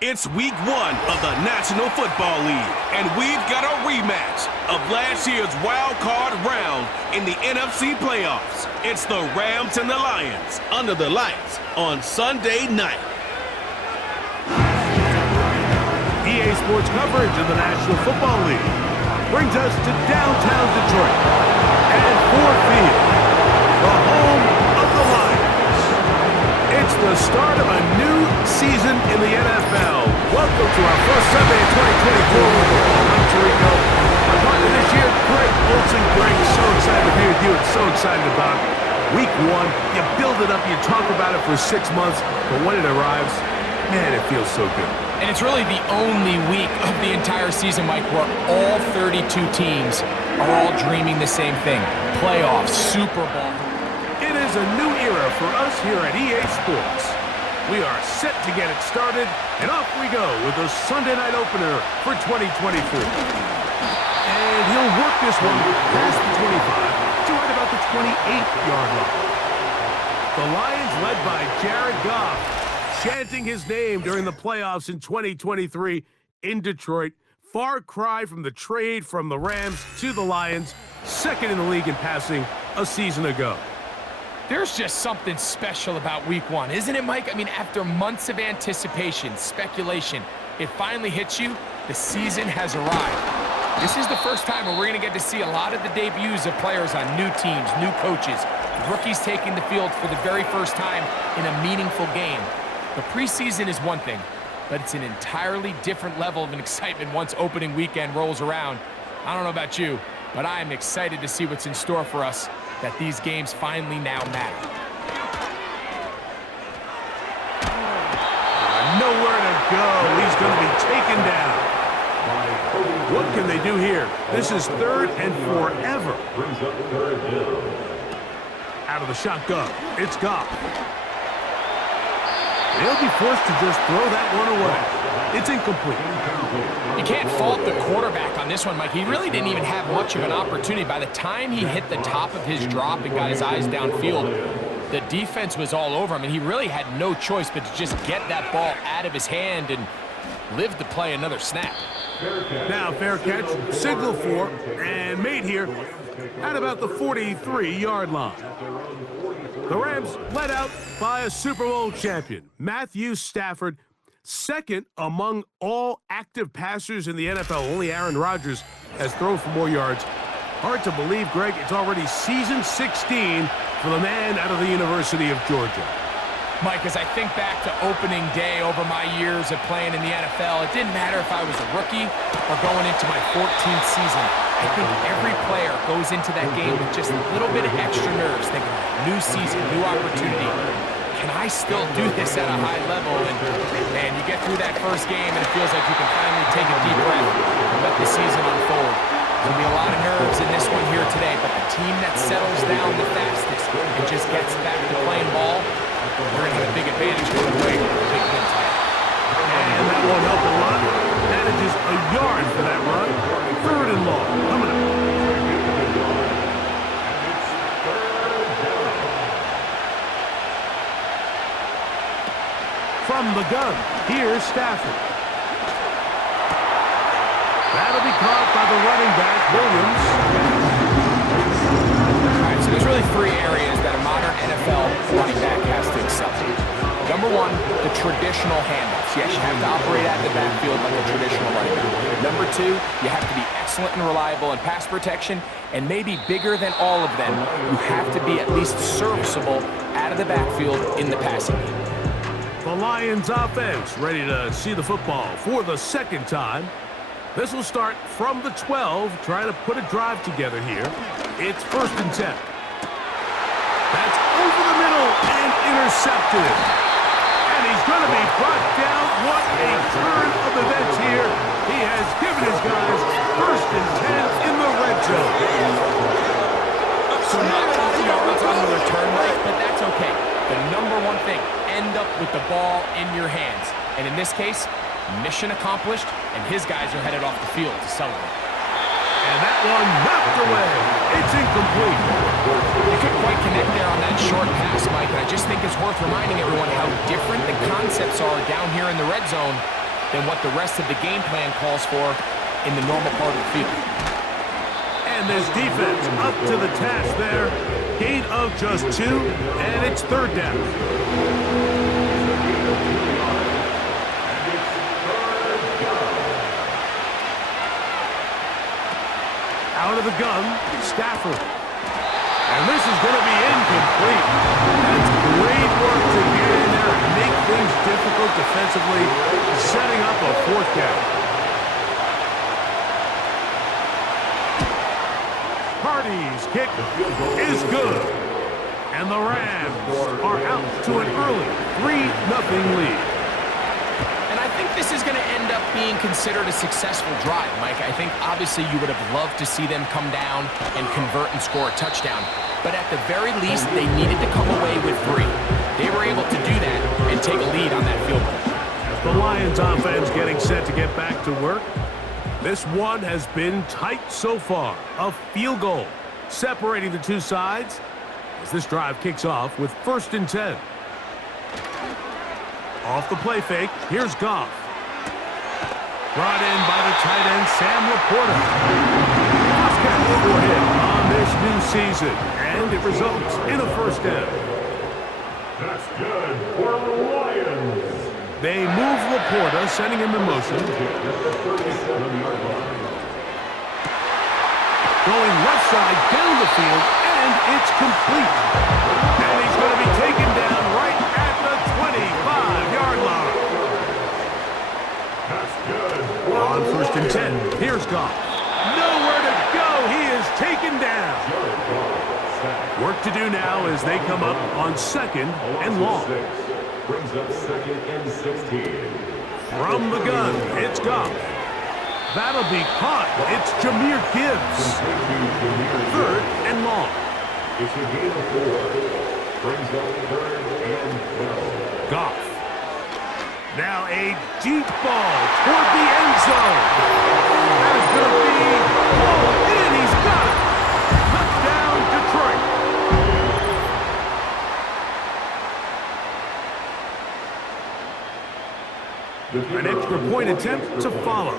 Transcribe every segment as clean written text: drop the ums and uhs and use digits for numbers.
It's week 1 of the National Football League, and we've got a rematch of last year's wild card round in the NFC playoffs. It's the Rams and the Lions under the lights on Sunday night. EA Sports coverage of the National Football League brings us to downtown Detroit and Ford Field, the home of the Lions. It's the start of a new season in the NFL. Welcome to our first Sunday of 2024. I'm Tirico. My partner this year, Greg Olson. Greg, so excited to be with you and so excited about week 1. You build it up, you talk about it for 6 months, but when it arrives, man, it feels so good. And it's really the only week of the entire season, Mike, where all 32 teams are all dreaming the same thing. Playoffs, Super Bowl. It is a new era for us here at EA Sports. We are set to get it started, and off we go with the Sunday night opener for 2024. And he'll work this one past the 25 to right about the 28-yard line. The Lions led by Jared Goff, chanting his name during the playoffs in 2023 in Detroit. Far cry from the trade from the Rams to the Lions, second in the league in passing a season ago. There's just something special about week 1, isn't it, Mike? I mean, after months of anticipation, speculation, it finally hits you. The season has arrived. This is the first time where we're going to get to see a lot of the debuts of players on new teams, new coaches, rookies taking the field for the very first time in a meaningful game. The preseason is one thing, but it's an entirely different level of an excitement once opening weekend rolls around. I don't know about you, but I am excited to see what's in store for us, that these games finally now matter. Nowhere to go. He's going to be taken down. What can they do here? This is 3rd and forever. Out of the shotgun, it's Goff. They'll be forced to just throw that one away. It's incomplete. You can't fault the quarterback on this one, Mike. He really didn't even have much of an opportunity. By the time he hit the top of his drop and got his eyes downfield, the defense was all over him, and he really had no choice but to just get that ball out of his hand and live to play another snap. Now, fair catch, signal for, and made here at about the 43-yard line. The Rams led out by a Super Bowl champion, Matthew Stafford, second among all active passers in the NFL. Only Aaron Rodgers has thrown for more yards. Hard to believe, Greg, it's already season 16 for the man out of the University of Georgia. Mike, as I think back to opening day over my years of playing in the NFL, it didn't matter if I was a rookie or going into my 14th season. I think every player goes into that game with just a little bit of extra nerves, thinking, new season, new opportunity. Can I still do this at a high level? And man, you get through that first game and it feels like you can finally take a deep breath and let the season unfold. There'll be a lot of nerves in this one here today, but the team that settles down the fastest and just gets back to playing ball, we're going to have a big advantage going away with a big win today. And that won't help a lot. Manages a yard for that run. 3rd and long. Coming up. From the gun, here's Stafford. That'll be caught by the running back, Williams. All right, so there's really 3 areas that a modern NFL running back has to excel in. Number 1, the traditional handoffs. Yes, you have to operate out of the backfield like a traditional running back. Number 2, you have to be excellent and reliable in pass protection, and maybe bigger than all of them, you have to be at least serviceable out of the backfield in the passing game. The Lions offense ready to see the football for the second time. This will start from the 12, trying to put a drive together here. It's 1st and 10. That's over the middle and intercepted. And he's going to be brought down. What a turn of events here. He has given his guys 1st and 10 in the red zone. So not a lot of yards on the return, Mike, but that's okay. The number 1 thing, end up with the ball in your hands. And in this case, mission accomplished, and his guys are headed off the field to celebrate. And that one knocked away. It's incomplete. You couldn't quite connect there on that short pass, Mike, and I just think it's worth reminding everyone how different the concepts are down here in the red zone than what the rest of the game plan calls for in the normal part of the field. And this defense up to the task there. Gain of just 2, and it's third down. Out of the gun, Stafford. And this is going to be incomplete. That's great work to get in there and make things difficult defensively, setting up a fourth down. Hardy's kick is good. And the Rams are out to an early 3-0 lead. And I think this is going to end up being considered a successful drive, Mike. I think obviously you would have loved to see them come down and convert and score a touchdown. But at the very least, they needed to come away with 3. They were able to do that and take a lead on that field goal. The Lions offense getting set to get back to work. This one has been tight so far. A field goal separating the two sides as this drive kicks off with 1st and 10. Off the play fake, here's Goff. Brought in by the tight end, Sam Laporta. First catch for him on this new season, and it results in a first down. That's good for the Lions. They move Laporta, sending him in motion. Going left side down the field, and it's complete. And he's going to be taken down right at the 25-yard line. That's good. On 1st and 10, here's Goff. Nowhere to go. He is taken down. Work to do now as they come up on 2nd and long. Brings up 2nd and 16. From the gun, it's Goff. That'll be caught. It's Jahmyr Gibbs. 3rd and long. It's a gain of 4. Brings up 3rd and 12. Goff. Now a deep ball toward the end zone. That is going to be pulled in. He's got it. Touchdown, Detroit. An extra point attempt to follow.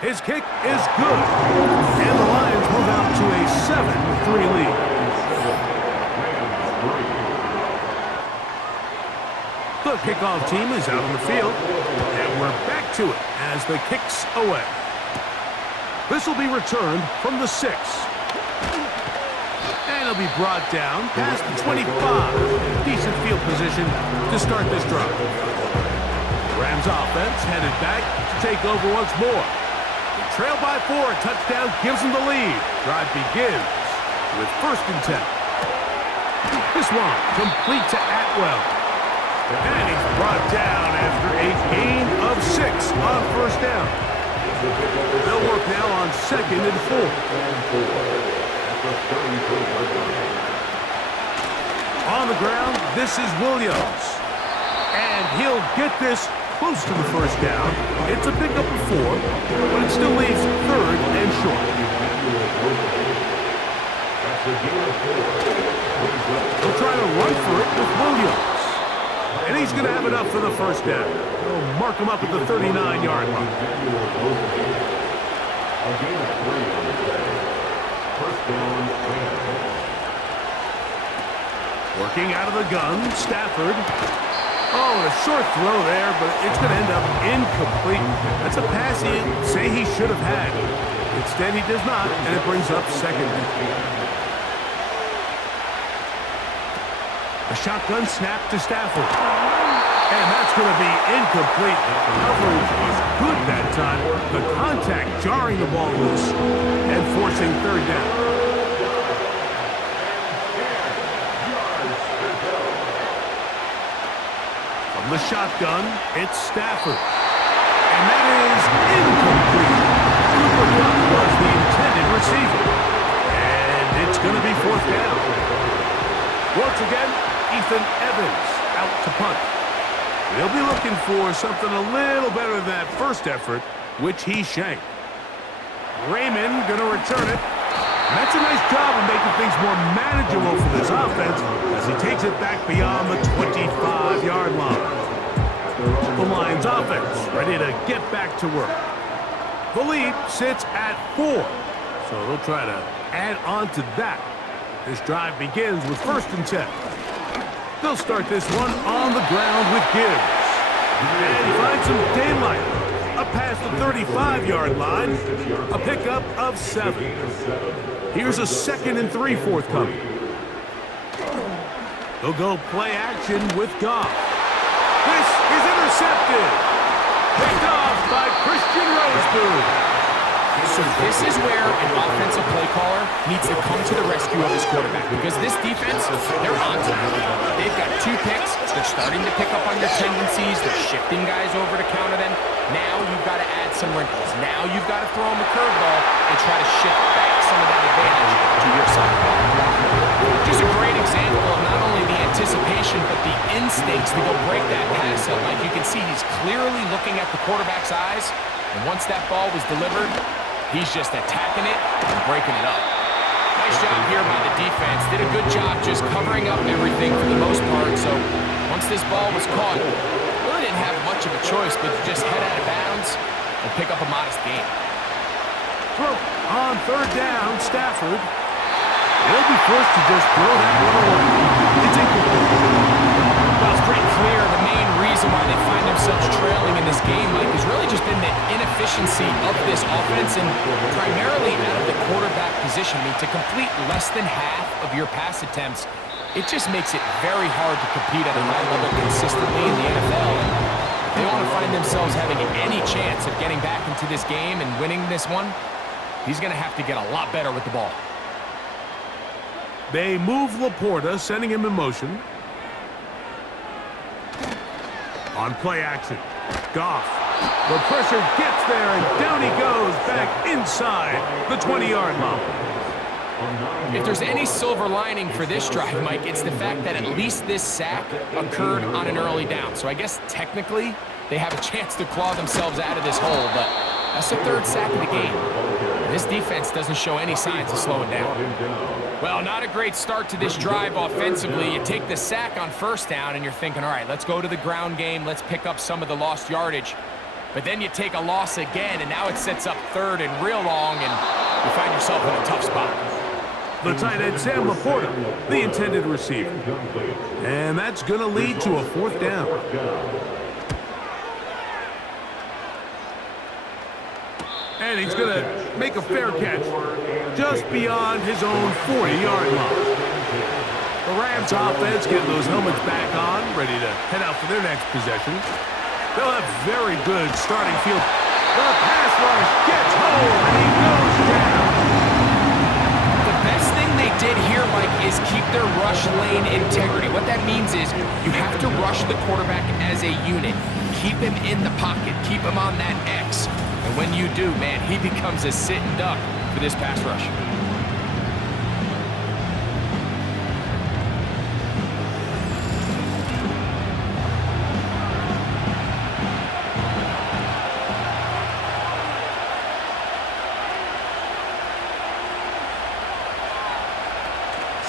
His kick is good. And the Lions move out to a 7-3 lead. The kickoff team is out on the field. And we're back to it as the kick's away. This will be returned from the 6. And it'll be brought down past the 25. Decent field position to start this drive. Rams offense headed back to take over once more. They trail by 4. A touchdown gives them the lead. Drive begins with 1st and 10. This one complete to Atwell. And he's brought down after a gain of 6 on 1st down. They'll work now on 2nd and 4. On the ground, this is Williams. And he'll get this close to the 1st down. It's a pickup of 4, but it still leaves 3rd and short. He'll try to run for it with Williams. And he's going to have enough for the 1st down. He'll mark him up at the 39-yard line. Working out of the gun, Stafford. Oh, a short throw there, but it's going to end up incomplete. That's a pass he'd say he should have had. Instead, he does not, and it brings up 2nd. A shotgun snap to Stafford. And that's going to be incomplete. Coverage is good that time. The contact jarring the ball loose and forcing 3rd down. From the shotgun, it's Stafford. And that is incomplete. Cooper Kupp was the intended receiver. And it's going to be 4th down. Once again, Ethan Evans out to punt. They'll be looking for something a little better than that first effort, which he shanked. Raymond going to return it. And that's a nice job of making things more manageable for this offense as he takes it back beyond the 25-yard line. The Lions offense ready to get back to work. The lead sits at 4, so they'll try to add on to that. This drive begins with 1st and 10. They'll start this one on the ground with Gibbs. And he finds some daylight. Up past the 35-yard line, a pickup of 7. Here's a 2nd and 3 forthcoming. They'll go play action with Goff. This is intercepted. Picked off by Christian Roseboom. So this is where an offensive play caller needs to come to the rescue of his quarterback, because this defense, they're on to him. They've got 2 picks. They're starting to pick up on your tendencies. They're shifting guys over to counter them. Now you've got to add some wrinkles. Now you've got to throw him a curveball and try to shift back some of that advantage to your side. Just a great example of not only the anticipation, but the instincts to go break that pass up. Like you can see, he's clearly looking at the quarterback's eyes, and once that ball was delivered, he's just attacking it and breaking it up. Nice job here by the defense. Did a good job just covering up everything for the most part. So once this ball was caught, really didn't have much of a choice but to just head out of bounds and pick up a modest gain. Throw on 3rd down, Stafford. He'll be forced to just throw that one away. It's incomplete. Well, it's pretty clear the main reason why they find themselves trailing in this game, Mike, has really just been the inefficiency of this offense and primarily out of the quarterback position. I mean, to complete less than half of your pass attempts, it just makes it very hard to compete at a high level consistently in the NFL. And if they want to find themselves having any chance of getting back into this game and winning this one, he's going to have to get a lot better with the ball. They move Laporta, sending him in motion. On play action, Goff. The pressure gets there, and down he goes back inside the 20-yard line. If there's any silver lining for this drive, Mike, it's the fact that at least this sack occurred on an early down. So I guess technically they have a chance to claw themselves out of this hole, but that's the 3rd sack of the game. This defense doesn't show any signs of slowing down. Well, not a great start to this drive offensively. You take the sack on 1st down, and you're thinking, all right, let's go to the ground game. Let's pick up some of the lost yardage. But then you take a loss again, and now it sets up 3rd and real long, and you find yourself in a tough spot. The tight end, Sam Laporta, the intended receiver. And that's going to lead to a 4th down. And he's going to make a fair catch just beyond his own 40-yard line. The Rams offense getting those helmets back on, ready to head out for their next possession. They'll have very good starting field. The pass rush gets home, and he goes down. The best thing they did here, Mike, is keep their rush lane integrity. What that means is you have to rush the quarterback as a unit. Keep him in the pocket. Keep him on that X. And when you do, man, he becomes a sitting duck for this pass rush.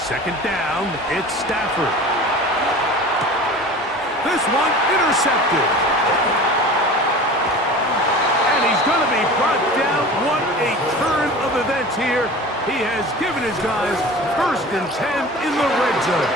Second down, it's Stafford. This one intercepted. He's going to be brought down. What a turn of events here. He has given his guys 1st and 10 in the red zone.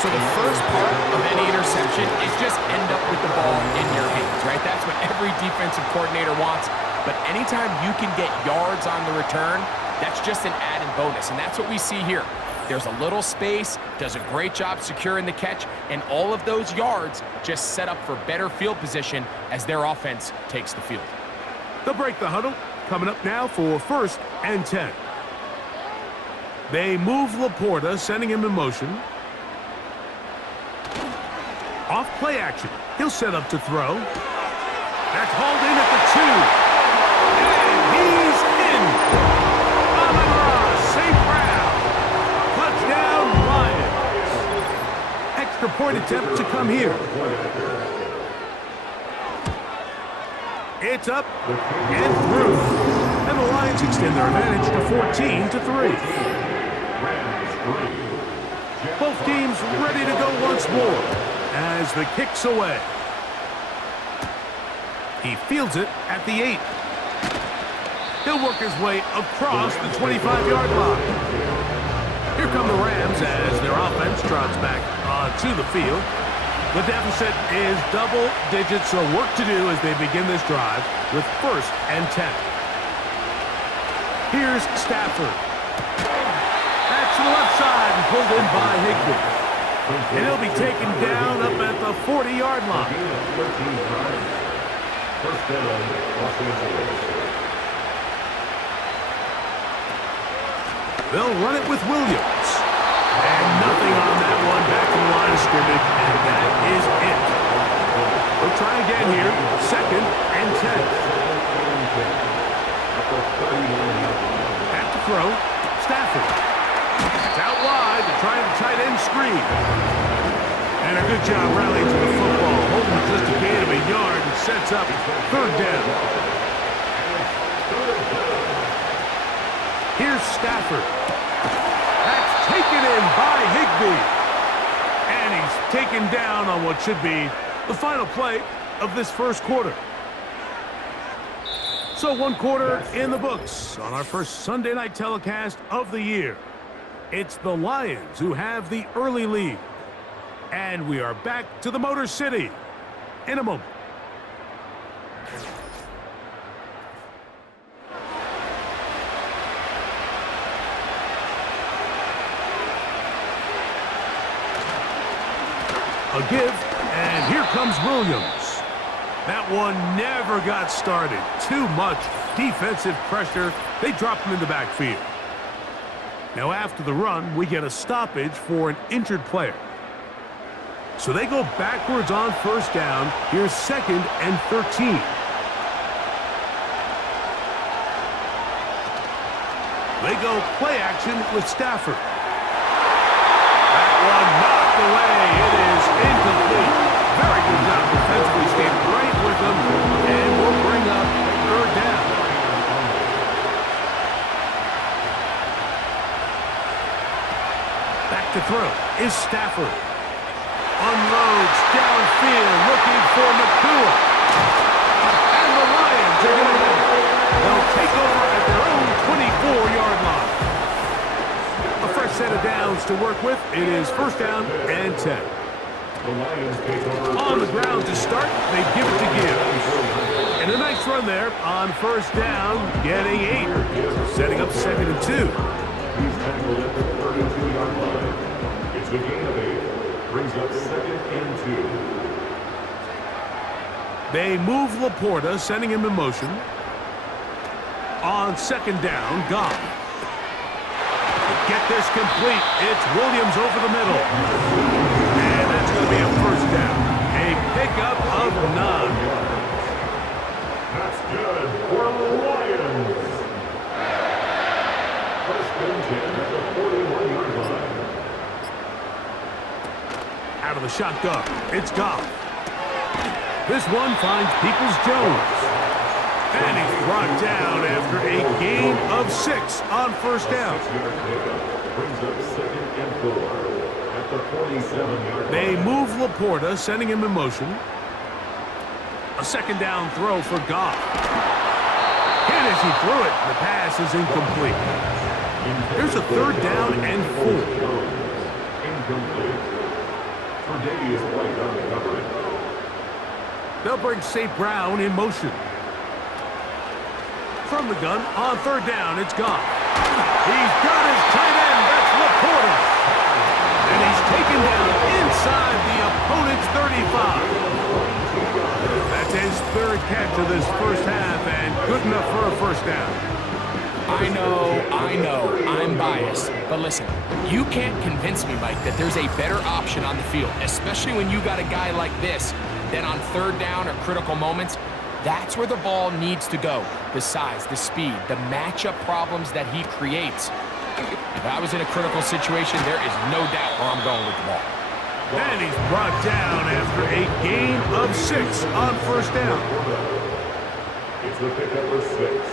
So the first part of any interception is just end up with the ball in your hands, right? That's what every defensive coordinator wants. But anytime you can get yards on the return, that's just an added bonus. And that's what we see here. There's a little space, does a great job securing the catch, and all of those yards just set up for better field position as their offense takes the field. They'll break the huddle. Coming up now for 1st and 10. They move Laporta, sending him in motion. Off play action. He'll set up to throw. That's hauled in at the 2. And he's in. Amon-ra, St. Brown. Touchdown, Lions. Extra point attempt to come here. It's up and through. And the the Lions extend their advantage to 14-3. Both teams ready to go once more as the kick's away. He fields it at the 8. He'll work his way across the 25-yard line. Here come the Rams as their offense trots back onto the field. The deficit is double digits, so work to do as they begin this drive with 1st and 10. Here's Stafford. That's to the left side and pulled in by Higbee. And he'll be taken down up at the 40-yard line. They'll run it with Williams. And nothing on that one, back to the line of scrimmage, and that is it. We'll try again here, 2nd and 10. At the throw, Stafford. It's out wide to try the tight end screen. And a good job rallying to the football, holding just a gain of a yard and sets up 3rd down. Here's Stafford. That's taken in by Higbee. And he's taken down on what should be the final play of this 1st quarter. So 1 quarter in the books on our first Sunday night telecast of the year. It's the Lions who have the early lead. And we are back to the Motor City in a moment. A give, and here comes Williams. That one never got started. Too much defensive pressure. They dropped him in the backfield. Now after the run, we get a stoppage for an injured player. So they go backwards on 1st down. Here's 2nd and 13. They go play action with Stafford. That one knocked away. It is incomplete. Very good job defensively, stayed right with them, and we'll bring up 3rd down. Back to throw is Stafford. Unloads downfield, looking for Nakua. And the Lions are going to win. They'll take over at their own 24-yard line. A fresh set of downs to work with. It is 1st down and 10. On the ground to start, they give it to Gibbs. And a nice run there on 1st down, getting 8. Setting up 2nd and 2. He's tackled at the 32-yard line. It's a gain of 8. Brings up 2nd and 2. They move Laporta, sending him in motion. On 2nd down, Goff. Get this complete. It's Williams over the middle. And that's going to be a 1st down. A pickup of 9. That's good for the Lions. 1st and 10 at the 41-yard line. Out of the shotgun, it's Goff. This one finds Peoples-Jones. And he's brought down after a gain of 6 on 1st down. Brings up 2nd and 4 at the 47-yard line. They move Laporta, sending him in motion. A 2nd down throw for Goff. Hit as he threw it. The pass is incomplete. Here's a 3rd down and 4. Incomplete. Tre'Davious White on the coverage. They'll bring St. Brown in motion. From the gun, on 3rd down, it's Goff. He's got his tight end, that's Laporta. And he's taken down inside the opponent's 35. That's his 3rd catch of this 1st half, and good enough for a 1st down. I know, I'm biased. But listen, you can't convince me, Mike, that there's a better option on the field, especially when you got a guy like this, that on 3rd down or critical moments, that's where the ball needs to go. The size, the speed, the matchup problems that he creates. If I was in a critical situation, there is no doubt where I'm going with the ball. And he's brought down after a gain of 6 on 1st down. It's the pickup of 6.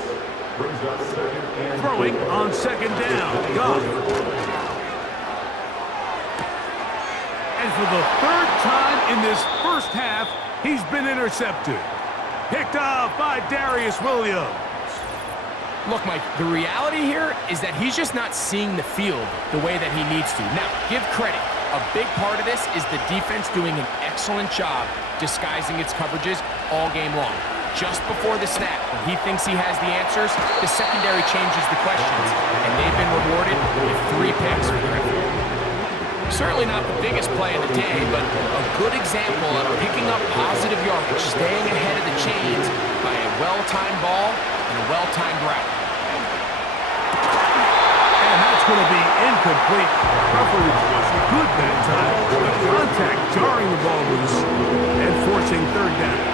Brings up second and Throwing on second down. Goff. And for the third time in this first half, he's been intercepted. Picked off by Darius Williams. Look, Mike, the reality here is that he's just not seeing the field the way that he needs to. Now, give credit. A big part of this is the defense doing an excellent job disguising its coverages all game long. Just before the snap, when he thinks he has the answers, the secondary changes the questions, and they've been rewarded with 3 picks for their effort. Certainly not the biggest play of the day, but a good example of picking up positive yardage, staying ahead of the chains by a well-timed ball and a well-timed route. And that's going to be incomplete. Coverage was good that time. The contact jarring the ball loose and forcing third down.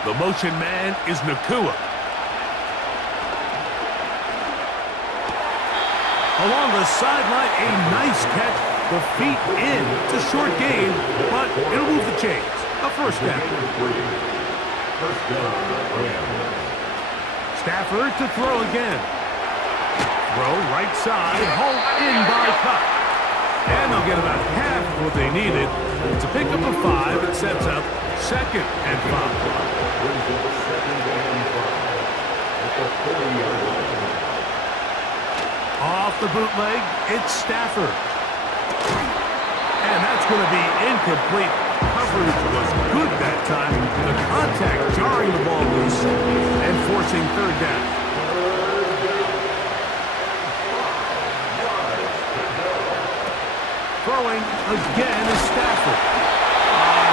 The motion man is Nakua. Along the sideline, a nice catch. The feet in. It's a short game, but it'll move the chains. A first down. First down, Rams. Stafford to throw again. Throw right side, hauled in by Cup. And they'll get about half of what they needed. It's a pickup of 5. It sets up second and 5. Brings up second and 5 at the 40-yard line. Off the bootleg, it's Stafford. And that's going to be incomplete. Coverage was good that time. The contact jarring the ball loose and forcing third down. Throwing again is Stafford.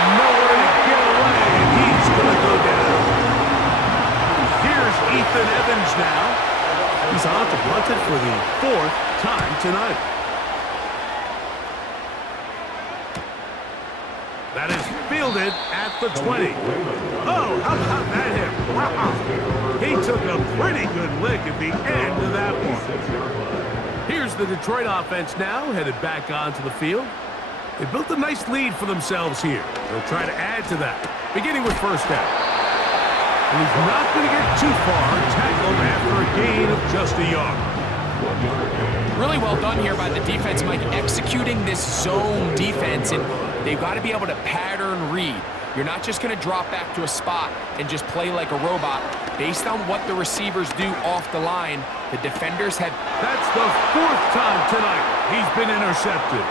Nowhere to get away. He's going to go down. Here's Ethan Evans now. He's on to punt it for the 4th time tonight. That is fielded at the 20. Oh, how about that hit? Wow. He took a pretty good lick at the end of that one. Here's the Detroit offense now, headed back onto the field. They built a nice lead for themselves here. They'll try to add to that, beginning with first down. And he's not going to get too far, tackled after a gain of just a yard. Really well done here by the defense, Mike, executing this zone defense, and they've got to be able to pattern read. You're not just going to drop back to a spot and just play like a robot. Based on what the receivers do off the line, the defenders have... That's the 4th time tonight he's been intercepted.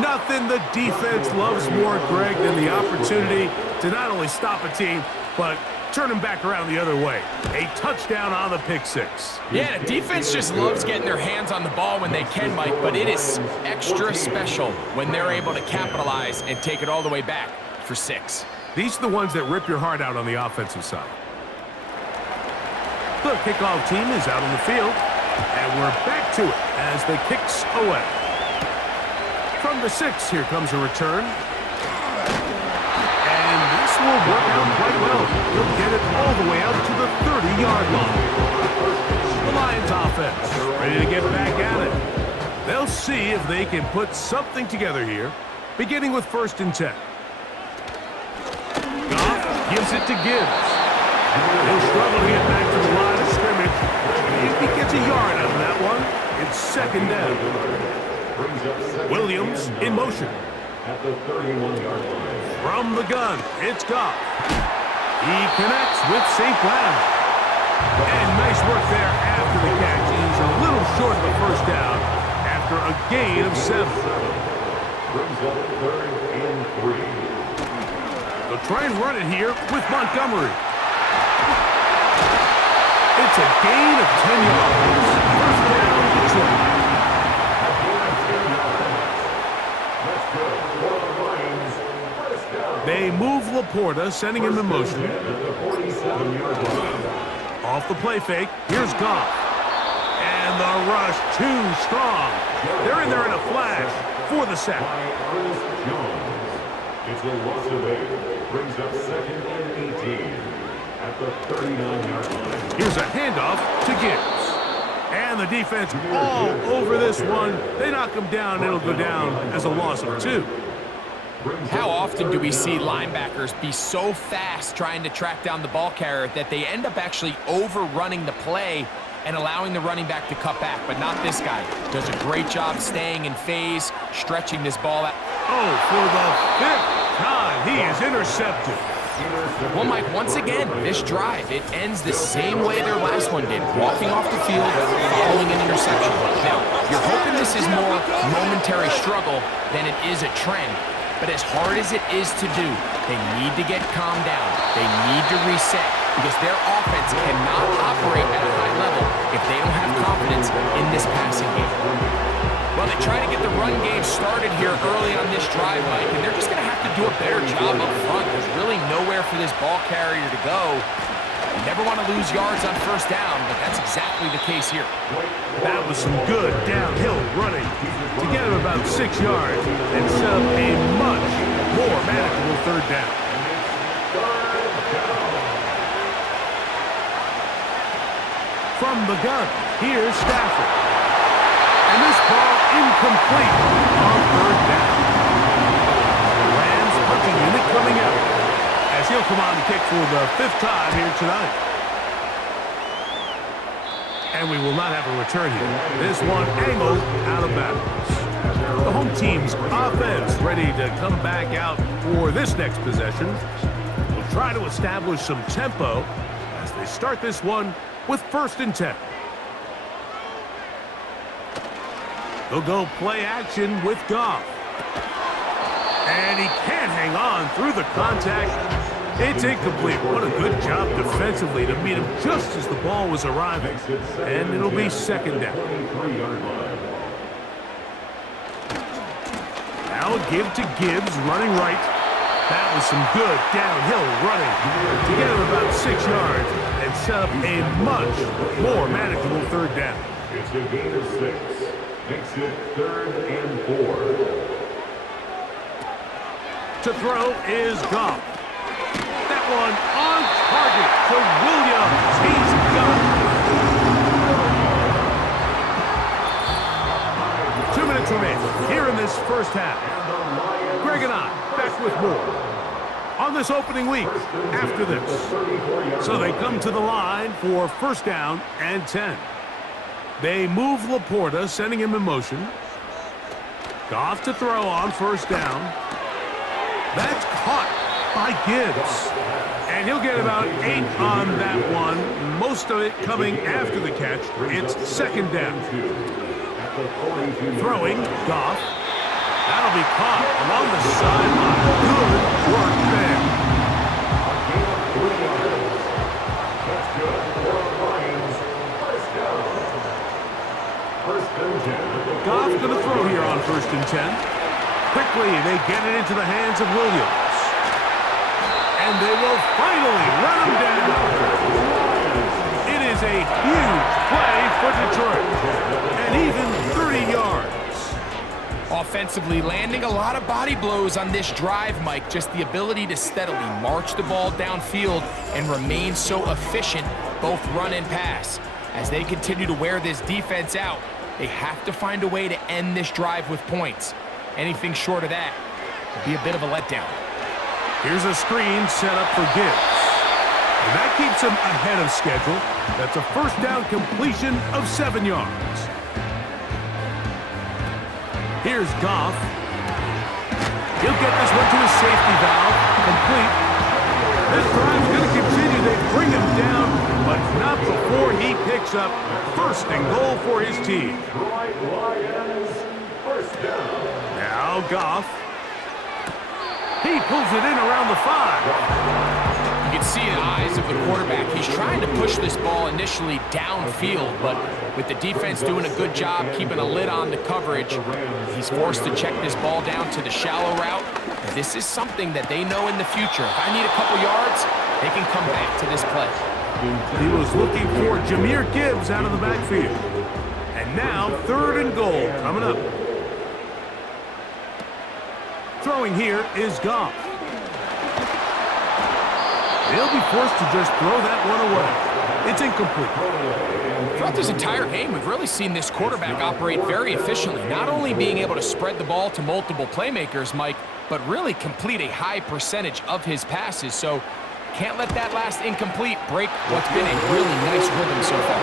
Nothing the defense loves more, Greg, than the opportunity to not only stop a team, but turn them back around the other way. A touchdown on the pick 6. Yeah, the defense just loves getting their hands on the ball when they can, Mike, but it is extra special when they're able to capitalize and take it all the way back for 6. These are the ones that rip your heart out on the offensive side. The kickoff team is out on the field, and we're back to it as the kicks away. From the 6, here comes a return. And this will work out quite well. He'll get it all the way out to the 30-yard line. The Lions offense ready to get back at it. They'll see if they can put something together here, beginning with 1st and 10. Goff gives it to Gibbs. He'll struggle to get back to the line of scrimmage. If he gets a yard out of that one, it's 2nd down. Williams in motion. At the 31-yard line. From the gun, it's Goff. He connects with St. Brown. And nice work there after the catch. He's a little short of the first down after a gain of 7. Brings up 3rd and 3. They'll try and run it here with Montgomery. It's a gain of 10 yards. First down, Detroit. They move Laporta, sending him in motion. Off the play fake, here's Goff. And the rush too strong. They're in there in a flash for the sack. It's a loss of 8. Brings up 2nd and 18. at the 39-yard line. Here's a handoff to Gibbs. And the defense all over this one. They knock him down, and it'll go down as a loss of 2. How often do we see linebackers be so fast trying to track down the ball carrier that they end up actually overrunning the play and allowing the running back to cut back? But not this guy. Does a great job staying in phase, stretching this ball out. Oh, for the 5th time, he is intercepted. Well, Mike, once again, this drive, it ends the same way their last one did, walking off the field, following an interception. Now, you're hoping this is more momentary struggle than it is a trend, but as hard as it is to do, they need to get calmed down. They need to reset, because their offense cannot operate at a high level if they don't have confidence in this passing game. Well, they try to get the run game started here early on this drive, Mike, and they're just going to have to do a better job up front. There's really nowhere for this ball carrier to go. You never want to lose yards on first down, but that's exactly the case here. That was some good downhill running to get him about 6 yards and set up a much more manageable third down. From the gun, here's Stafford. And this ball incomplete on third down. The Rams punting unit coming out as he'll come on to kick for the 5th time here tonight. And we will not have a return here. This one angled out of bounds. The home team's offense ready to come back out for this next possession. We'll try to establish some tempo as they start this one with 1st and 10. They'll go play action with Goff. And he can't hang on through the contact. It's incomplete. What a good job defensively to meet him just as the ball was arriving. And it'll be 2nd down. Now a give to Gibbs, running right. That was some good downhill running to get him about 6 yards and set up a much more manageable third down. It's a gain of 6. Makes it 3rd and 4. To throw is Goff. That one on target to Williams. He's got it. 2 minutes remaining here in this first half. Greg and I back with more on this opening week after this. So they come to the line for 1st down and 10. They move Laporta, sending him in motion. Goff to throw on 1st down. That's caught by Gibbs. And he'll get about 8 on that one, most of it coming after the catch. It's 2nd down. Throwing, Goff. That'll be caught along the sideline. Good work there. Goff going to throw here on 1st and 10. Quickly, they get it into the hands of Williams. And they will finally run him down. It is a huge play for Detroit. And even 30 yards. Offensively, landing a lot of body blows on this drive, Mike. Just the ability to steadily march the ball downfield and remain so efficient, both run and pass. As they continue to wear this defense out, they have to find a way to end this drive with points. Anything short of that would be a bit of a letdown. Here's a screen set up for Gibbs. And that keeps him ahead of schedule. That's a 1st down completion of 7 yards. Here's Goff. He'll get this one to his safety valve. Complete. This drive's going to continue. They bring him down, but not before he picks up 1st and goal for his team. Now Goff. He pulls it in around the 5. You can see in the eyes of the quarterback, he's trying to push this ball initially downfield, but with the defense doing a good job keeping a lid on the coverage, he's forced to check this ball down to the shallow route. This is something that they know in the future. If I need a couple yards, they can come back to this play. He was looking for Jahmyr Gibbs out of the backfield. And now 3rd and goal coming up. Throwing here is Goff. They'll be forced to just throw that one away. It's incomplete. Throughout this entire game, we've really seen this quarterback operate very efficiently, not only being able to spread the ball to multiple playmakers, Mike, but really complete a high percentage of his passes. So can't let that last incomplete break what's been a really nice rhythm so far.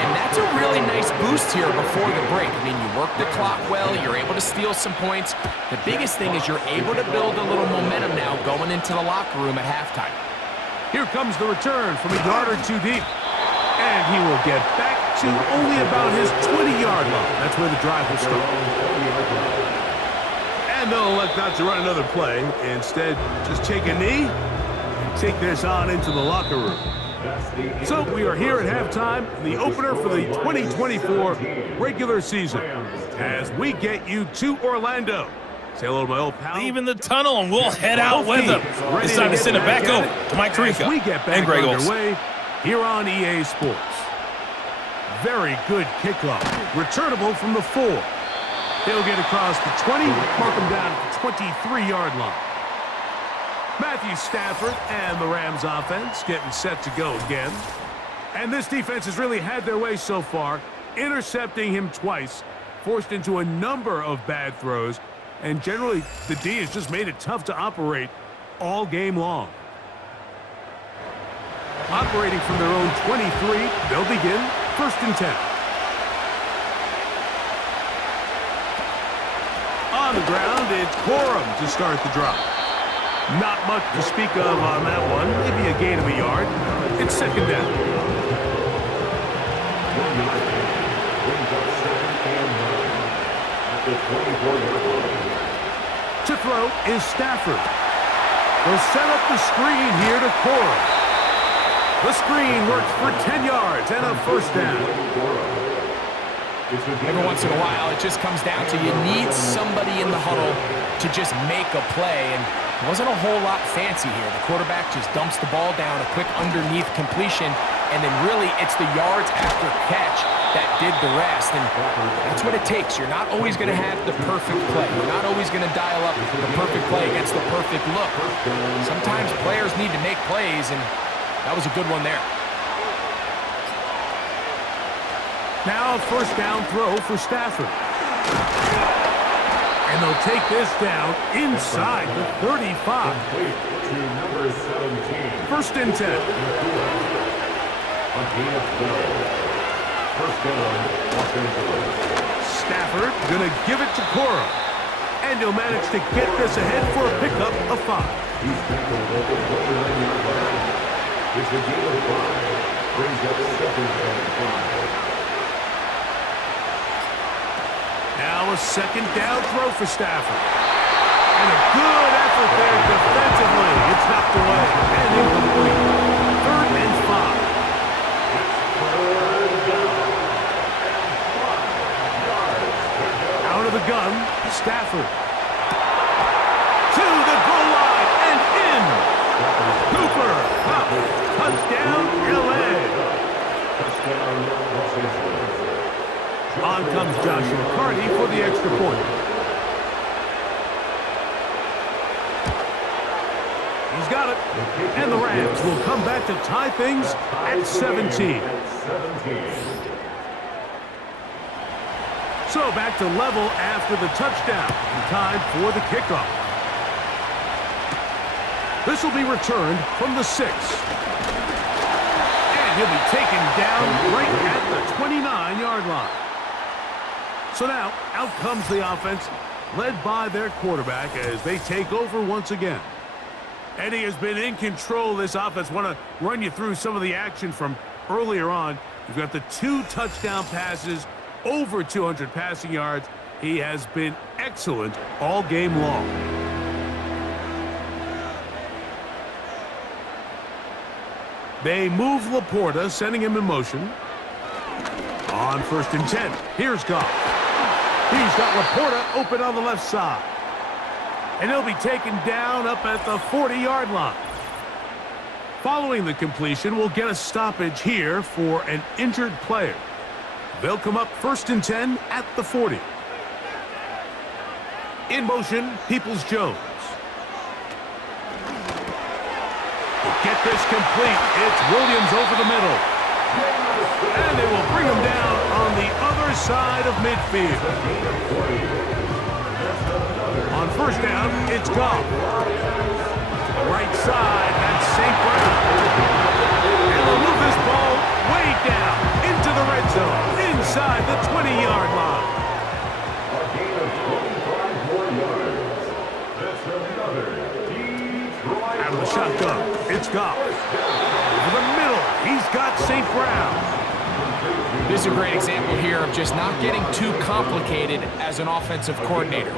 And that's a really nice boost here before the break. I mean, you work the clock well, you're able to steal some points. The biggest thing is you're able to build a little momentum now going into the locker room at halftime. Here comes the return from a yard or two deep. And he will get back to only about his 20-yard line. That's where the drive will start. And they'll elect not to run another play. Instead, just take a knee and take this on into the locker room. So we are here at halftime, the opener for the 2024 regular season, as we get you to Orlando. Say hello to my old pal. Leaving the tunnel, and we'll head out with them. It's time to send it back over to Mike Tirico and Greg Olson. Here on EA Sports. Very good kickoff. Returnable from the 4. He'll get across the 20, mark him down at the 23-yard line. Matthew Stafford and the Rams offense getting set to go again. And this defense has really had their way so far, intercepting him twice, forced into a number of bad throws, and generally the D has just made it tough to operate all game long. Operating from their own 23, they'll begin 1st and 10. On the ground, it's Corum to start the drive. Not much to speak of on that one. Maybe a gain of a yard. It's 2nd down. To throw is Stafford. They'll set up the screen here to Corum. The screen works for 10 yards and a 1st down. Every once in a while, it just comes down to you need somebody in the huddle to just make a play, and it wasn't a whole lot fancy here. The quarterback just dumps the ball down, a quick underneath completion, and then really it's the yards after catch that did the rest, and that's what it takes. You're not always going to have the perfect play. You're not always going to dial up the perfect play against the perfect look. Sometimes players need to make plays, and that was a good one there. Now a 1st down throw for Stafford. And they'll take this down inside the 35. 1st and 10. Stafford gonna give it to Corum. And he'll manage to get this ahead for a pickup of 5. It's a gain of 5. Brings up 2nd and 5. Now a 2nd down throw for Stafford. And a good effort there defensively. It's knocked away and incomplete. 3rd and 5. Out of the gun, Stafford. To the goal line and in. Cooper, touchdown, LA. On comes Joshua Carty for the extra point. He's got it. And the Rams will come back to tie things at 17. So back to level after the touchdown. Time for the kickoff. This will be returned from the 6. And he'll be taken down right at the 29-yard line. So now, out comes the offense, led by their quarterback as they take over once again. And he has been in control of this offense. Want to run you through some of the action from earlier on. You've got the 2 touchdown passes, over 200 passing yards. He has been excellent all game long. They move Laporta, sending him in motion. On 1st and 10, here's Goff. He's got Laporta open on the left side. And he'll be taken down up at the 40-yard line. Following the completion, we'll get a stoppage here for an injured player. They'll come up 1st and 10 at the 40. In motion, Peoples-Jones. Get this complete. It's Williams over the middle. And they will bring him down on the other side of midfield. On first down, it's Goff. To the right side, that's St. Brown. And they'll move this ball way down into the red zone, inside the 20-yard line. A gain of 25 more yards. That's another Detroit. Out of the shotgun, it's Goff. Over the middle, he's got St. Brown. This is a great example here of just not getting too complicated as an offensive coordinator.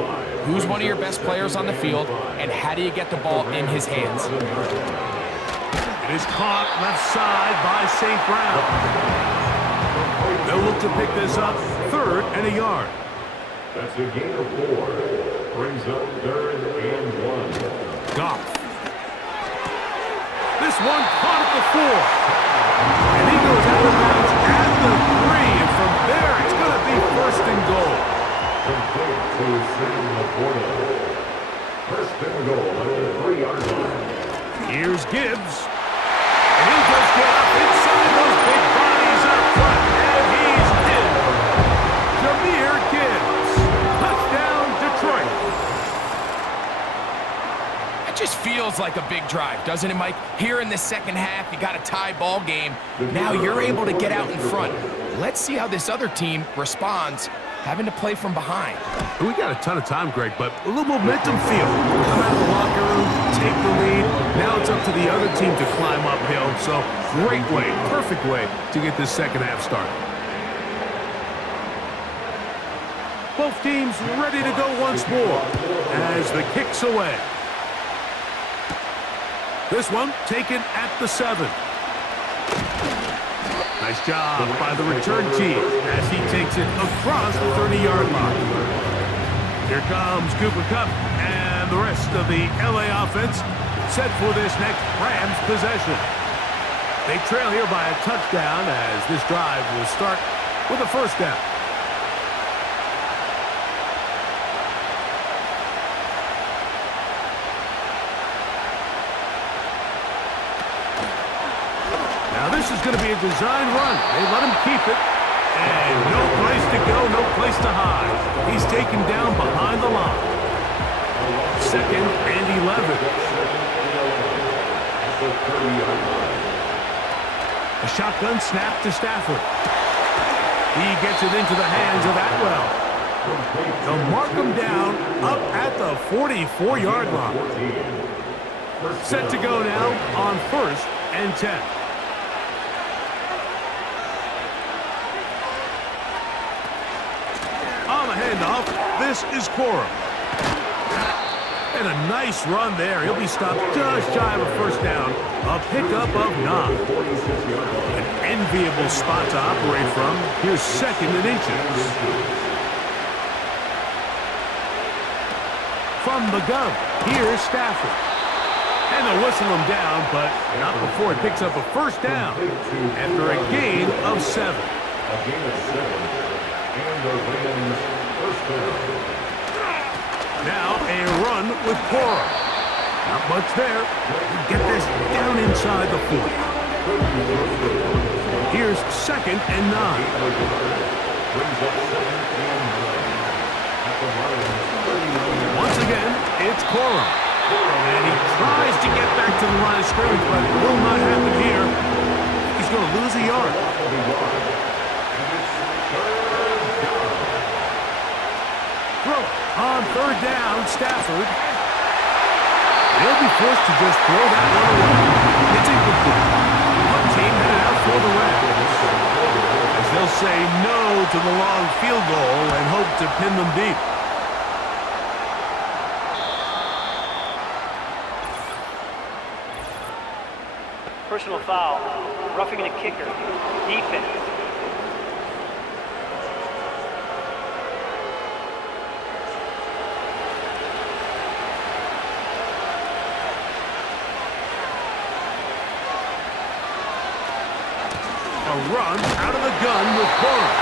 Who's one of your best players on the field, and how do you get the ball in his hands? It is caught left side by St. Brown. They'll look to pick this up, 3rd and a yard. That's a gain of 4. Brings up 3rd and 1. Goff. This one caught at the 4. And he goes out of bounds at the 3. And from there, it's going to be 1st and goal. Complete to Sam Laporta. 1st and goal at the 3-yard line. Here's Gibbs. And he does get up inside those big bodies up front. And he's in. Jahmyr Gibbs. Touchdown, Detroit. It just feels like a big drive, doesn't it, Mike? Here in the second half, you got a tie ball game. Now you're able to get out in front. Let's see how this other team responds, having to play from behind. We got a ton of time, Greg, but a little momentum feel. Come out of the locker room, take the lead. Now it's up to the other team to climb uphill. So great way, perfect way to get this second half started. Both teams ready to go once more as the kick's away. This one taken at the 7. Nice job by the return team as he takes it across the 30-yard line. Here comes Cooper Kupp and the rest of the LA offense set for this next Rams possession. They trail here by a touchdown as this drive will start with a 1st down. Now this is going to be a design run. They let him keep it. And no place to go, no place to hide. He's taken down behind the line. 2nd and 11. A shotgun snap to Stafford. He gets it into the hands of Atwell. They'll mark him down up at the 44-yard line. Set to go now on 1st and 10. On the handoff, this is Corum. And a nice run there. He'll be stopped just shy of a 1st down. A pickup of 9. An enviable spot to operate from. Here's 2nd and inches. From the gun, here's Stafford. And they'll whistle him down, but not before he picks up a 1st down after a gain of 7. A gain of 7. And the Rams' 1st down. Now a run with Corum. Not much there. Get this down inside the 40. Here's 2nd and 9. Once again, it's Corum. And he tries to get back to the line of scrimmage, but it will not happen here. He's going to lose a yard. Throw on 3rd down, Stafford. They'll be forced to just throw that one away. It's incomplete. One team headed out for the Rams. As they'll say no to the long field goal and hope to pin them deep. Personal foul, roughing the kicker, defense. A run out of the gun with Corum.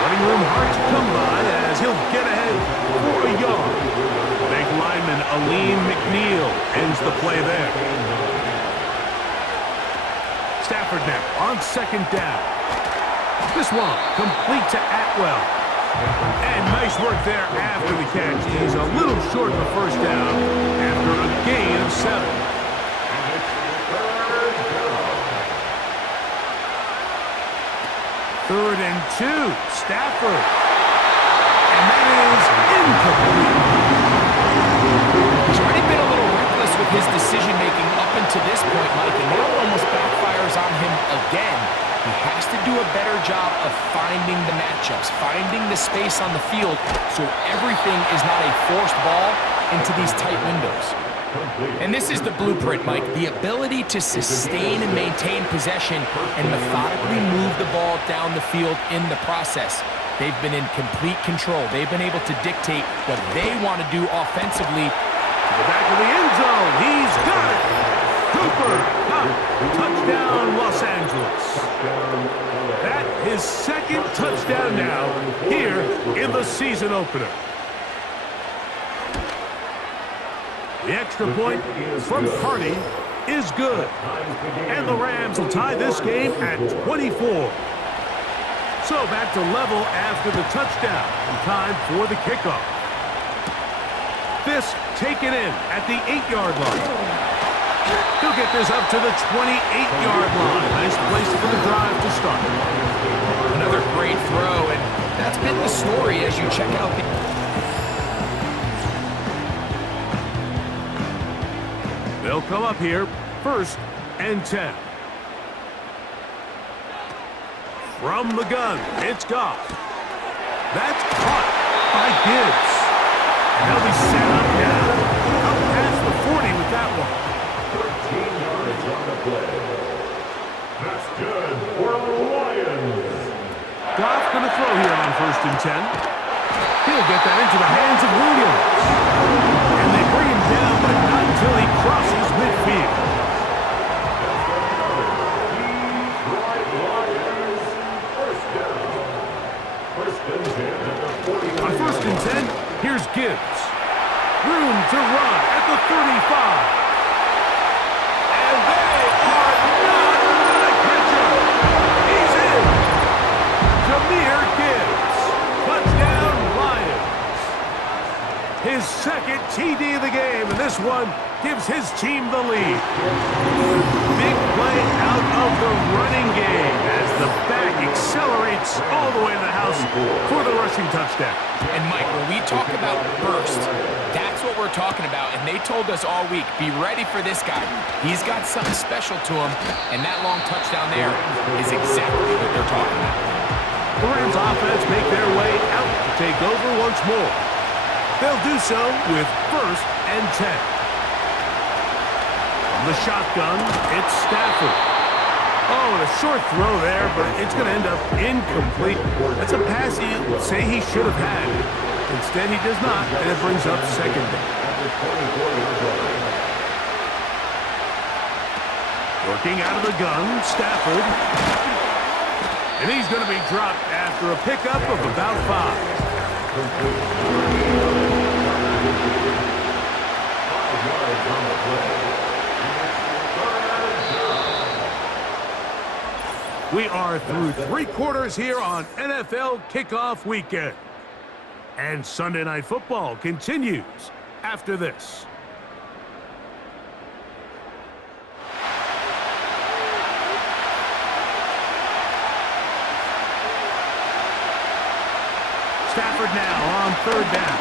Running room hard to come by as he'll get ahead for a yard. Big lineman Aleem McNeil ends the play there. Stafford now on second down. This one complete to Atwell. And nice work there after the catch. He's a little short of the first down after a gain of 7. Third and 2, Stafford. And that is incomplete. He's already been a little reckless with his decision-making up until this point, Mike, and now it almost backfires on him again. He has to do a better job of finding the matchups, finding the space on the field, so everything is not a forced ball into these tight windows. And this is the blueprint, Mike. The ability to sustain and maintain possession and methodically move the ball down the field in the process. They've been in complete control. They've been able to dictate what they want to do offensively. To the back of the end zone. He's got it. Cooper, touchdown, Los Angeles. That is second touchdown now here in the season opener. The extra point from Hardy is good. And the Rams will tie this game at 24. So back to level after the touchdown. Time for the kickoff. This taken in at the 8-yard line. He'll get this up to the 28-yard line. Nice place for the drive to start. Another great throw, and that's been the story as you check out the... They'll come up here, 1st and 10. From the gun, it's Goff. That's caught by Gibbs. And they'll be set up now. Up past the 40 with that one. 13 yards on the play. That's good for the Lions. Goff going to throw here on 1st and 10. He'll get that into the hands of Williams. And they bring him down, but not until he crosses midfield. On 1st and 10, here's Gibbs. Room to run at the 35. And they are not going to catch him. He's in. Jahmyr Gibbs. Touchdown, Lions. His second TD of the game, and this one gives his team the lead. Big play out of the running game as the back accelerates all the way to the house for the rushing touchdown. And Mike, when we talk about burst, that's what we're talking about. And they told us all week, be ready for this guy. He's got something special to him, and that long touchdown there is exactly what they're talking about. The Rams offense make their way out to take over once more. They'll do so with 1st and 10. From the shotgun, it's Stafford. Oh, and a short throw there, but it's going to end up incomplete. That's a pass he would say he should have had. Instead, he does not, and it brings up 2nd down. Working out of the gun, Stafford. And he's going to be dropped after a pickup of about 5. We are through 3 quarters here on NFL Kickoff Weekend. And Sunday Night Football continues after this. Stafford now on 3rd down.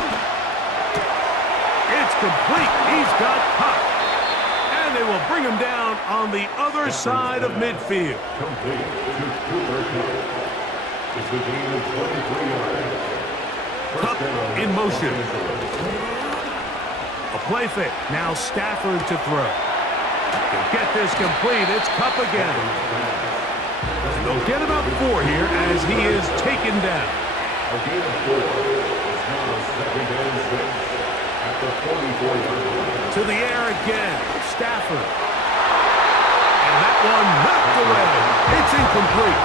It's complete. He's got Pop. And they will bring him down on the other side of midfield. Complete to Cooper Kupp. It's a gain of 23 yards. Kupp in motion. A play fake. Now Stafford to throw. He'll get this complete. It's Kupp again. And they'll get about 4 here as he is taken down. A gain of 4. It's now 2nd and 6 at the 44-yard line. To the air again. Stafford. And that one knocked away. It's incomplete.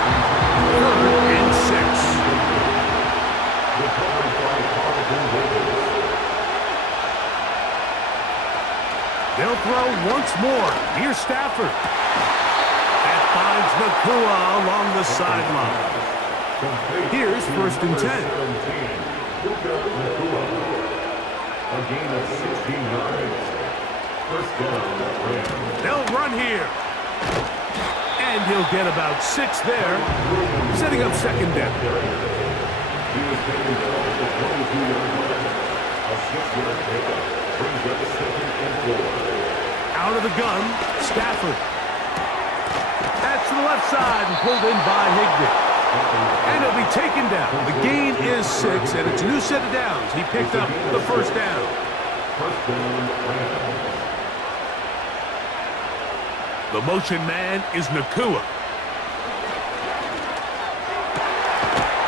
3rd and 6. Recovered by Carlton Davis. They'll throw once more. Here's Stafford. At Finds Nakua along the sideline. Here's 1st and 10. A gain of 16 yards. First down, Rams. They'll run here. And he'll get about 6 there, setting up 2nd down. He was taken down at the 22-yard line. A 6-yard pickup brings up 2nd and 4. Out of the gun, Stafford. That's to the left side and pulled in by Higbee. And he'll be taken down. The gain is 6, and it's a new set of downs. He picked up the 1st down. First down, Rams. The motion man is Nakua.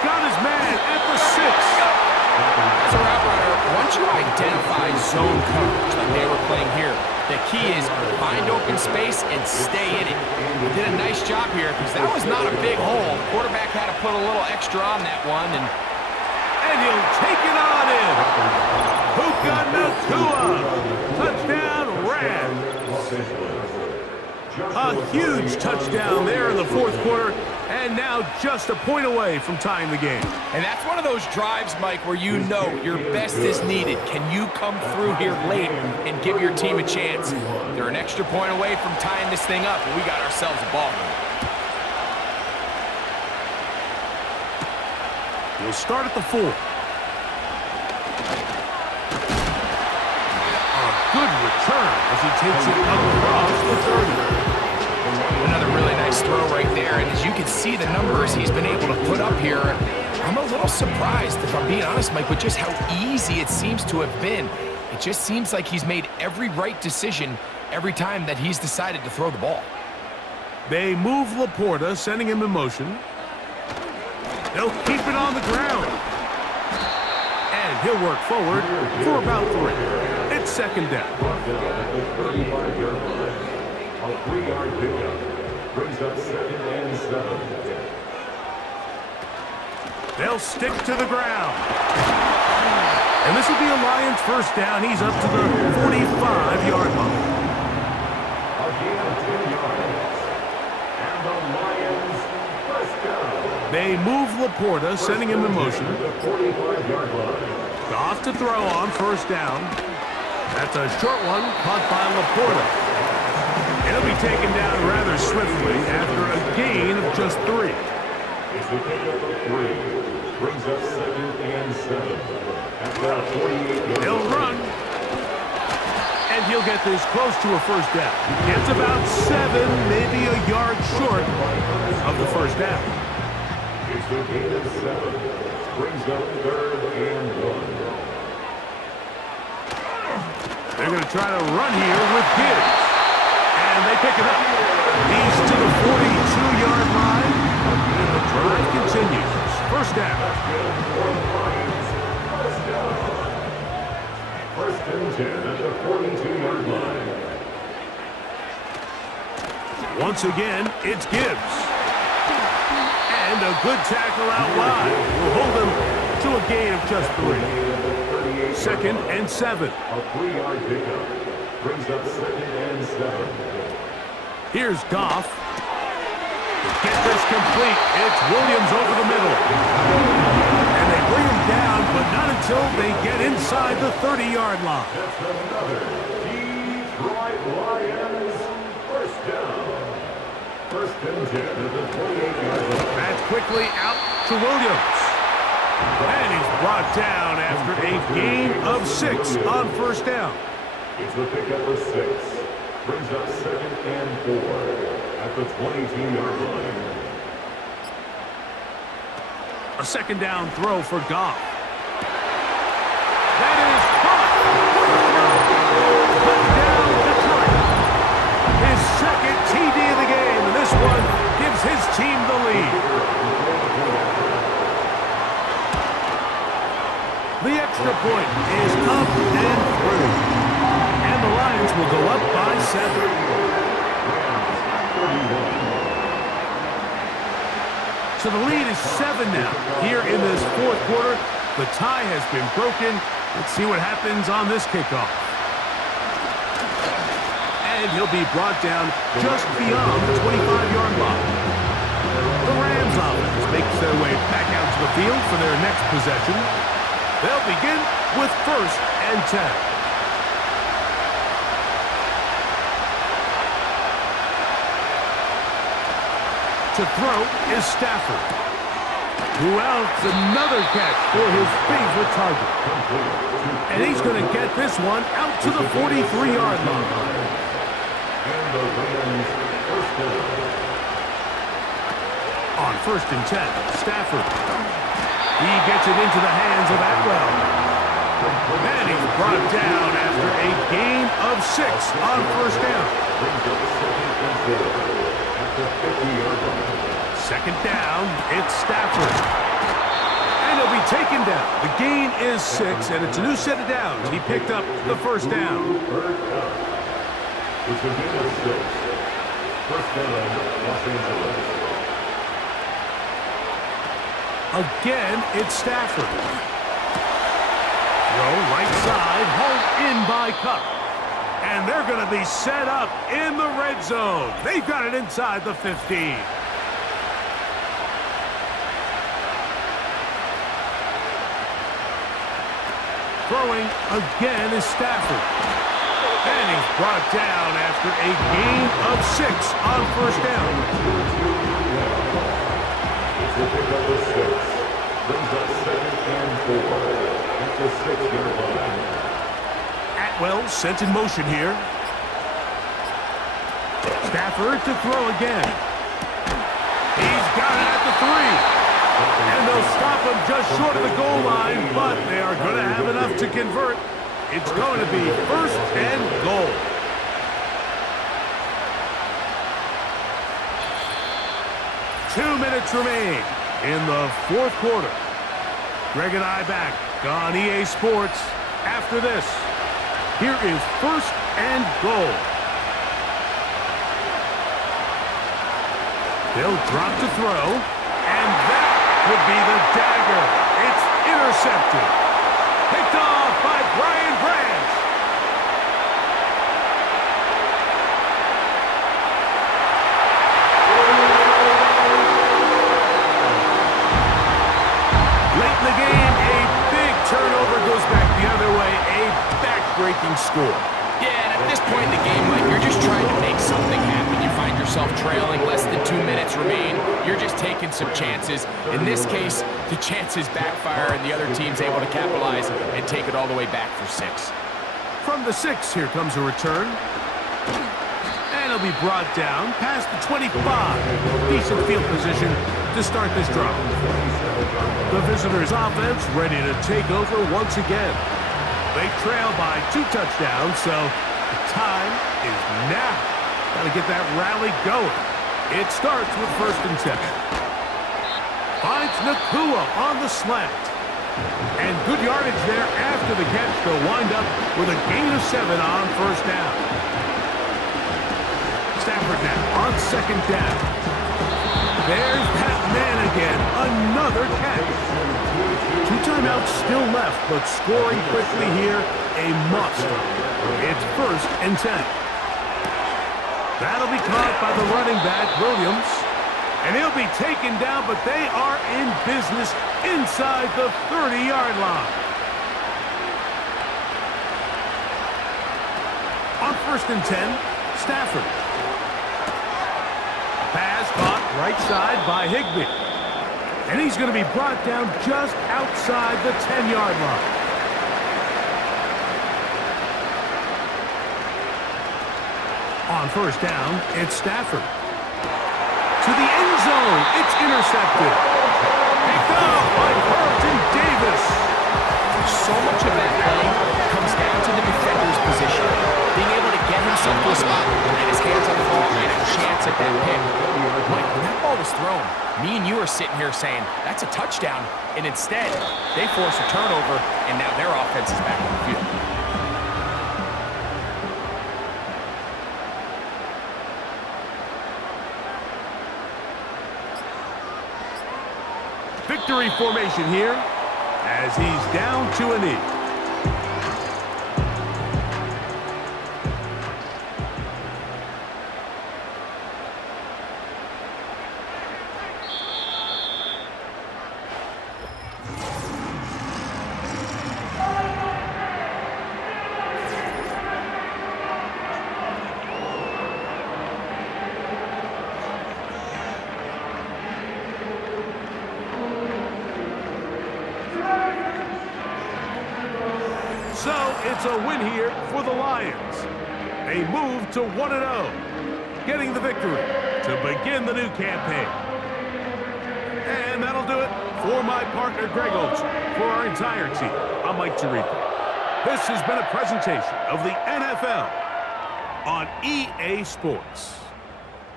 Got his man at the 6. As a route runner, once you identify zone coverage like they were playing here, the key is find open space and stay in it. He did a nice job here because that was not a big hole. The quarterback had to put a little extra on that one. And he'll take it on in. Puka Nakua. Touchdown, Rams. A huge touchdown there in the 4th quarter, and now just a point away from tying the game. And that's one of those drives, Mike, where you know your best is needed. Can you come through here late and give your team a chance? They're an extra point away from tying this thing up, and we got ourselves a ball game. We'll start at the 4. Good return as he takes it across the 30. Another really nice throw right there, and as you can see the numbers he's been able to put up here, I'm a little surprised, if I'm being honest, Mike, with just how easy it seems to have been. It just seems like he's made every right decision every time that he's decided to throw the ball. They move Laporta, sending him in motion. They'll keep it on the ground. And he'll work forward for about 3. It's 2nd down. A 3-yard pickup brings up 2nd and 7. They'll stick to the ground. And this will be a Lions 1st down. He's up to the 45-yard line. A gain of 10 yards. And the Lions 1st down. They move Laporta, sending him in motion. The 45-yard line. Off to throw on 1st down. That's a short one, caught by Laporta. It'll be taken down rather swiftly after a gain of just 3. It's the pickup of 3. Brings up 2nd and 7. At about 48 yards. He'll run. And he'll get this close to a 1st down. It's about 7, maybe a yard short of the 1st down. It's the gain of 7. Brings up 3rd and 1. They're going to try to run here with Gibbs. And they pick it up. He's to the 42-yard line. And the drive continues. 1st down. 1st and 10 at the 42-yard line. Once again, it's Gibbs. And a good tackle out wide will hold him to a gain of just 3. 2nd and 7. A 3-yard pickup brings up 2nd and 7. Here's Goff. Get this complete. It's Williams over the middle. And they bring him down, but not until they get inside the 30-yard line. That's another Detroit Lions 1st down. 1st and 10 at the 28-yard line. That's quickly out to Williams. And he's brought down after a gain of 6 on 1st down. It's the pickup of 6. Brings up 2nd and 4 at the 22-yard line. A 2nd down throw for Goff. That is caught. Touchdown, Detroit. His 2nd TD of the game, and this one gives his team the lead. The extra point is up and through. And the Lions will go up by 7. So the lead is 7 now. Here in this 4th quarter, the tie has been broken. Let's see what happens on this kickoff. And and he'll be brought down just beyond the 25-yard line. The Rams offense makes their way back out to the field for their next possession. They'll begin with 1st and 10. To throw is Stafford. Who else? Another catch for his favorite target. And he's going to get this one out to the 43-yard line. And the Rams first down. On 1st and 10, Stafford. He gets it into the hands of Atwell. And he's brought down after a gain of 6 on 1st down. Brings up 2nd and 4 at the 50-yard line. 2nd down, it's Stafford. And he'll be taken down. The gain is 6, and it's a new set of downs. He picked up the 1st down. Third down. It's a gain of 6. 1st down, Los Angeles. Again, it's Stafford. Throw right side, hauled in by Cup. And they're going to be set up in the red zone. They've got it inside the 15. Throwing again is Stafford. And he's brought down after a gain of 6 on 1st down. It's a pick up of 6. Brings up 2nd and 4 at the 6-yard line. Atwell sent in motion here. Stafford to throw again. He's got it at the 3. And they'll stop him just short of the goal line, but they are going to have enough to convert. It's going to be 1st and goal. Two minutes remain in the 4th quarter. Greg and I back on EA Sports after this. Here is 1st and goal. They'll drop to throw, and that would be the dagger. It's intercepted. Picked off by Brian Branch. Late in the game, a big turnover goes back the other way. A back-breaking score. Yeah, and at this point in the game, Mike, you're just trying to make something happen. You find yourself trailing, less than 2 minutes remain. You're just taking some chances. In this case, the chances backfire and the other team's able to capitalize and take it all the way back for 6. From the 6, here comes a return. And he'll be brought down past the 25. Decent field position to start this drive. The visitors' offense ready to take over once again. They trail by 2 touchdowns, so the time is now. Got to get that rally going. It starts with 1st and 10. Finds Nakua on the slant. And good yardage there after the catch. They'll wind up with a gain of 7 on 1st down. Stafford now on 2nd down. There's that man again. Another catch. 2 timeouts still left, but scoring quickly here, a must. It's 1st and 10. That'll be caught by the running back, Williams. And he'll be taken down, but they are in business inside the 30-yard line. On 1st and 10, Stafford. Pass caught right side by Higbee. And he's going to be brought down just outside the 10-yard line. On 1st down, it's Stafford. To the end zone, it's intercepted. Picked off by Carlton Davis. So much of that play comes down to the defender's position. Being able to get himself to a spot, get his hands on the ball, and a chance at that pick. Mike, when that ball was thrown, me and you are sitting here saying, that's a touchdown. And instead, they force a turnover, and now their offense is back on the field. Victory formation here as he's down to a knee. So it's a win here for the Lions. They move to 1-0, getting the victory to begin the new campaign. And that'll do it for my partner, Greg Olson. For our entire team, I'm Mike Tirico. This has been a presentation of the NFL on EA Sports.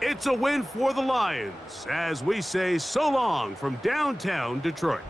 It's a win for the Lions as we say so long from downtown Detroit.